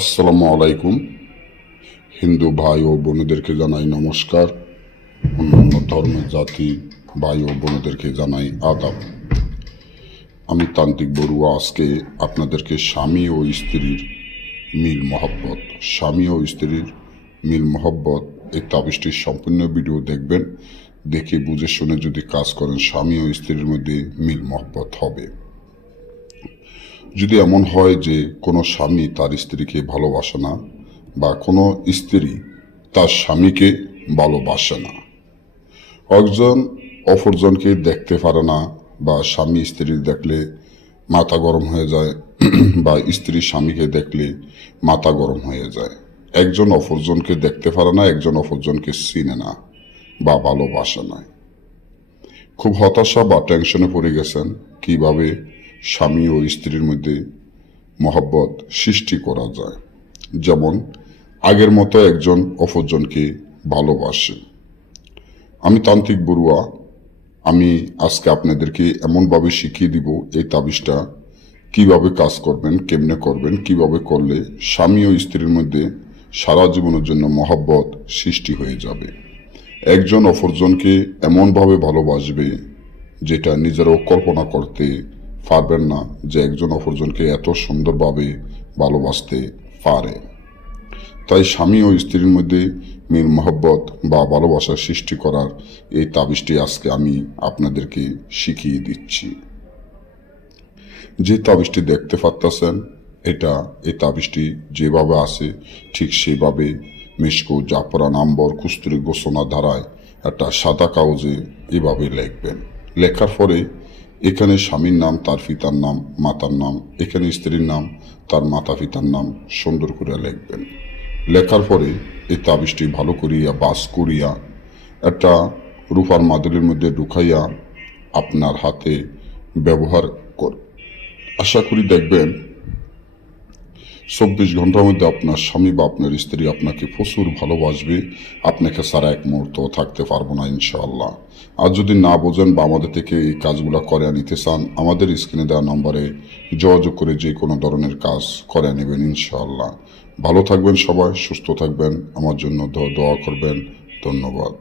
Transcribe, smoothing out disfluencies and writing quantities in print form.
আসসালামু আলাইকুম। হিন্দু ভাই ও বোনেদেরকে জানাই নমস্কার। অন্যান্য ধর্মের জাতি ভাই ও বোনেদেরকে জানাই আদাব। আমি তান্ত্রিক বড়ুয়া আজকে আপনাদেরকে স্বামী ও স্ত্রীর মিল মহব্বত এই তাবিজটির সম্পূর্ণ ভিডিও দেখবেন। দেখে বুঝে শুনে যদি কাজ করেন স্বামী ও স্ত্রীর মধ্যে মিল মহব্বত হবে। যদি এমন হয় যে কোনো স্বামী তার স্ত্রীকে ভালোবাসে না বা কোনো স্ত্রী তার স্বামীকে ভালোবাসে না, একজন অপরজনকে দেখতে পারে না বা স্বামী স্ত্রী দেখলে মাথা গরম হয়ে যায় বা স্ত্রী স্বামীকে দেখলে মাথা গরম হয়ে যায়, একজন অপরজনকে দেখতে পারে না, একজন অপরজনকে চিনে না বা ভালোবাসে না, খুব হতাশা বা টেনশনে পড়ে গেছেন কিভাবে স্বামী ও স্ত্রীর মধ্যে মহব্বত সৃষ্টি করা যায়, যেমন আগের মতো একজন অপরজনকে ভালোবাসে। আমি তান্ত্রিক বড়ুয়া, আমি আজকে আপনাদেরকে এমনভাবে শিখিয়ে দিব এই তাবিজটা কিভাবে কাজ করবেন, কেমনে করবেন, কিভাবে করলে স্বামী ও স্ত্রীর মধ্যে সারা জীবনের জন্য মহব্বত সৃষ্টি হয়ে যাবে। একজন অপরজনকে এমনভাবে ভালোবাসবে যেটা নিজেরাও কল্পনা করতে পারবেন না যে একজন অপরজনকে এত সুন্দরভাবে ভালোবাসতে পারে। তাই স্বামী ও স্ত্রীর মধ্যে মিল মহব্বত বা ভালোবাসার সৃষ্টি করার এই তাবিজটি আজকে আমি আপনাদেরকে শিখিয়ে দিচ্ছি। যে তাবিজটি দেখতে পাচ্ছেন এই তাবিজটি যেভাবে আছে ঠিক সেভাবে মিশকো জাফরান আম্বর কুস্তুরি গোসনা ধারায় একটা সাদা কাগজে এভাবে লিখবেন। লেখার পরে এখানে স্বামীর নাম, তার পিতার নাম, মাতার নাম, এখানে স্ত্রীর নাম, তার মাতা পিতার নাম সুন্দর করে লিখবেন। লেখার পরে এই তাবিজটি ভালো করিয়া বাস করিয়া একটা রূপার মাদুরের মধ্যে ঢুকাইয়া আপনার হাতে ব্যবহার কর। আশা করি দেখবেন 24 ঘন্টার মধ্যে আপনার স্বামী বা আপনার স্ত্রী আপনাকে প্রচুর ভালোবাসবে, আপনাকে সারা এক মুহূর্ত থাকতে পারবো না ইনশাআল্লাহ। আর যদি না বোঝেন বা আমাদের থেকে এই কাজগুলো করে নিতে চান, আমাদের স্ক্রিনে দেওয়া নম্বরে যোগাযোগ করে যে কোনো ধরনের কাজ করে নেবেন ইনশাআল্লাহ। ভালো থাকবেন সবাই, সুস্থ থাকবেন, আমার জন্য দোয়া করবেন। ধন্যবাদ।